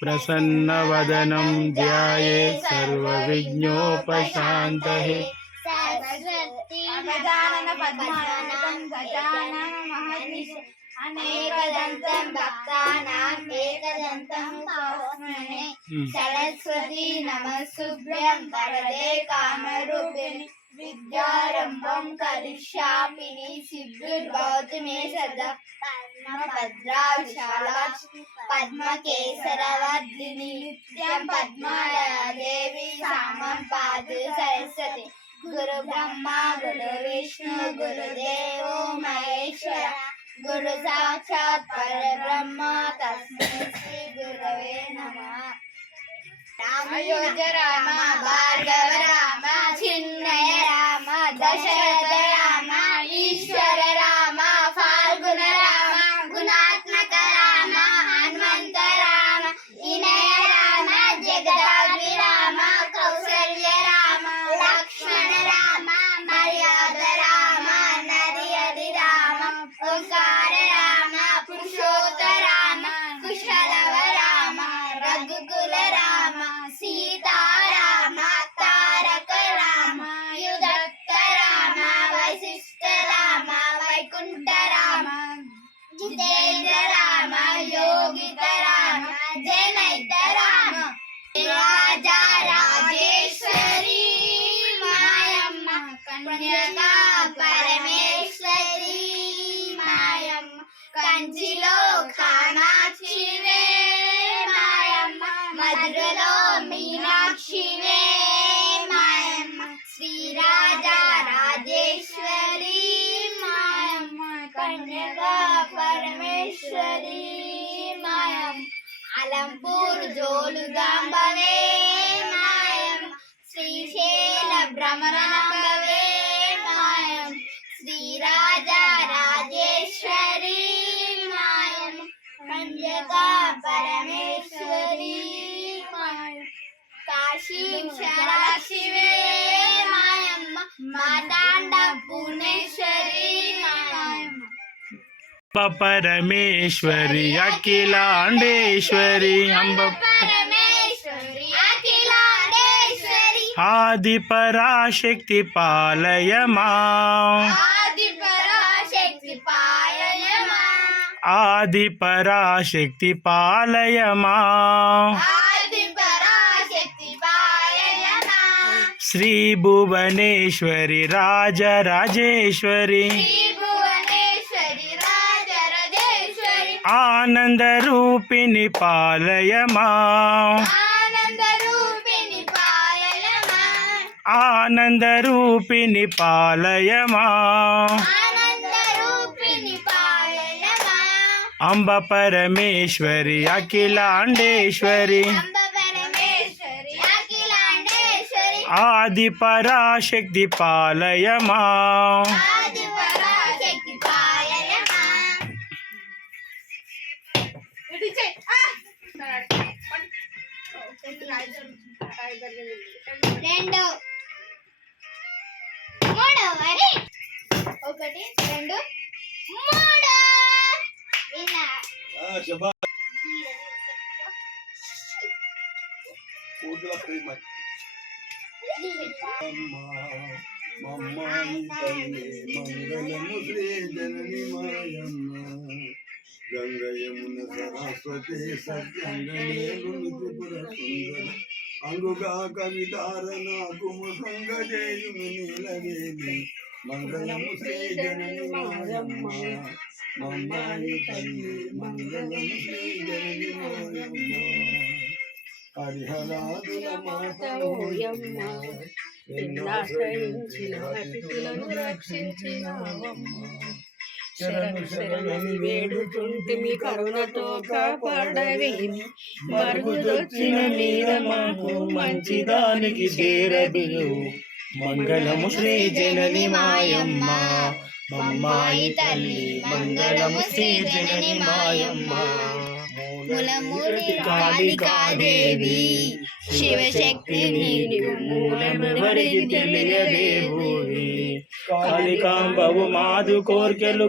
प्रसन्नवदनं ध्याये सर्वविज्ञोपशान्तये गजाननपद्मनाभं हम्म। सरस्वती नमः शुभ्रं वरदे कामरूपिणि। विद्यारम्भं करिष्यामि सिद्धिर्भवतु मे सदा पद्मभद्रा विशाला पद्मकेसरवर्धिनि नित्यं पद्माया देवी सामं पातु सरस्वती। गुरुब्रह्मा, गुरुविष्णु, गुरुदेवो महेश्वर। गुरु साक्षात् परब्रह्म, तस्मै श्रीगुरवे नमः। रामयोज रामा Krishna. మంచిలో కామాక్షివే మాయమ్మ. మధురలో మీనాక్షివే మాయమ్మ. శ్రీరాజా రాజేశ్వరి మాయమ్మ. కన్యగా పరమేశ్వరి మాయమ్మ. అలంపూర్ జోలుగాంబవే మాయం శ్రీశైల భ్రమరాంబవే परमेश्वरी काशी पुणेश्वरी परमेश्वरी अखिलांडेश्वरी अंब आदि पराशक्ति पालय माँ। आदि पराशक्ति पाल ఆది పరాశక్తి పాలయమా శ్రీ భువనేశ్వరి రాజరాజేశ్వరి శ్రీ భువనేశ్వరి రాజరాజేశ్వరి ఆనంద రూపిణి పాలయమా? ఆనంద రూపిణి పాయనమా ఆనంద రూపిణి పాలయమా? అంబ పరమేశ్వరి అఖిలాండేశ్వరి ఆది పరాశక్తి పాలయమా! రెండు. మూడు ఒకటి రెండు. మూడు. మమ్మాయి తల్లి మంగళము శ్రీ జనని మాయమ్మ గంగ సరస్వతి సత్యంగనేలు సుందర అంగుగా కవితారణ నాకుము జయుని నీలవేది మంగళము శ్రీ జనని మాయమ్మ. మమ్మాయి తల్లి మంగళం శ్రీ జనని హరిహరాదుల మాత నిన్నాశ్రయించిన అతిథులను రక్షించినావమ్మ శరణు శరణని కరుణతో కాపాడవేమి మరుగుదొచ్చిన మీద మాకు మంచిదానికి చేరబిలు మంగళము శ్రీ జనని మాయమ్మ మమ్మాయి తల్లి మంగళము శ్రీ జనని మాయమ్మ మూలమూర్తి కాళికాదేవి శివశక్తి నీకు మూలమెవరికి తెలియదేవు కాళికాంబవు మాదు కోర్కెలు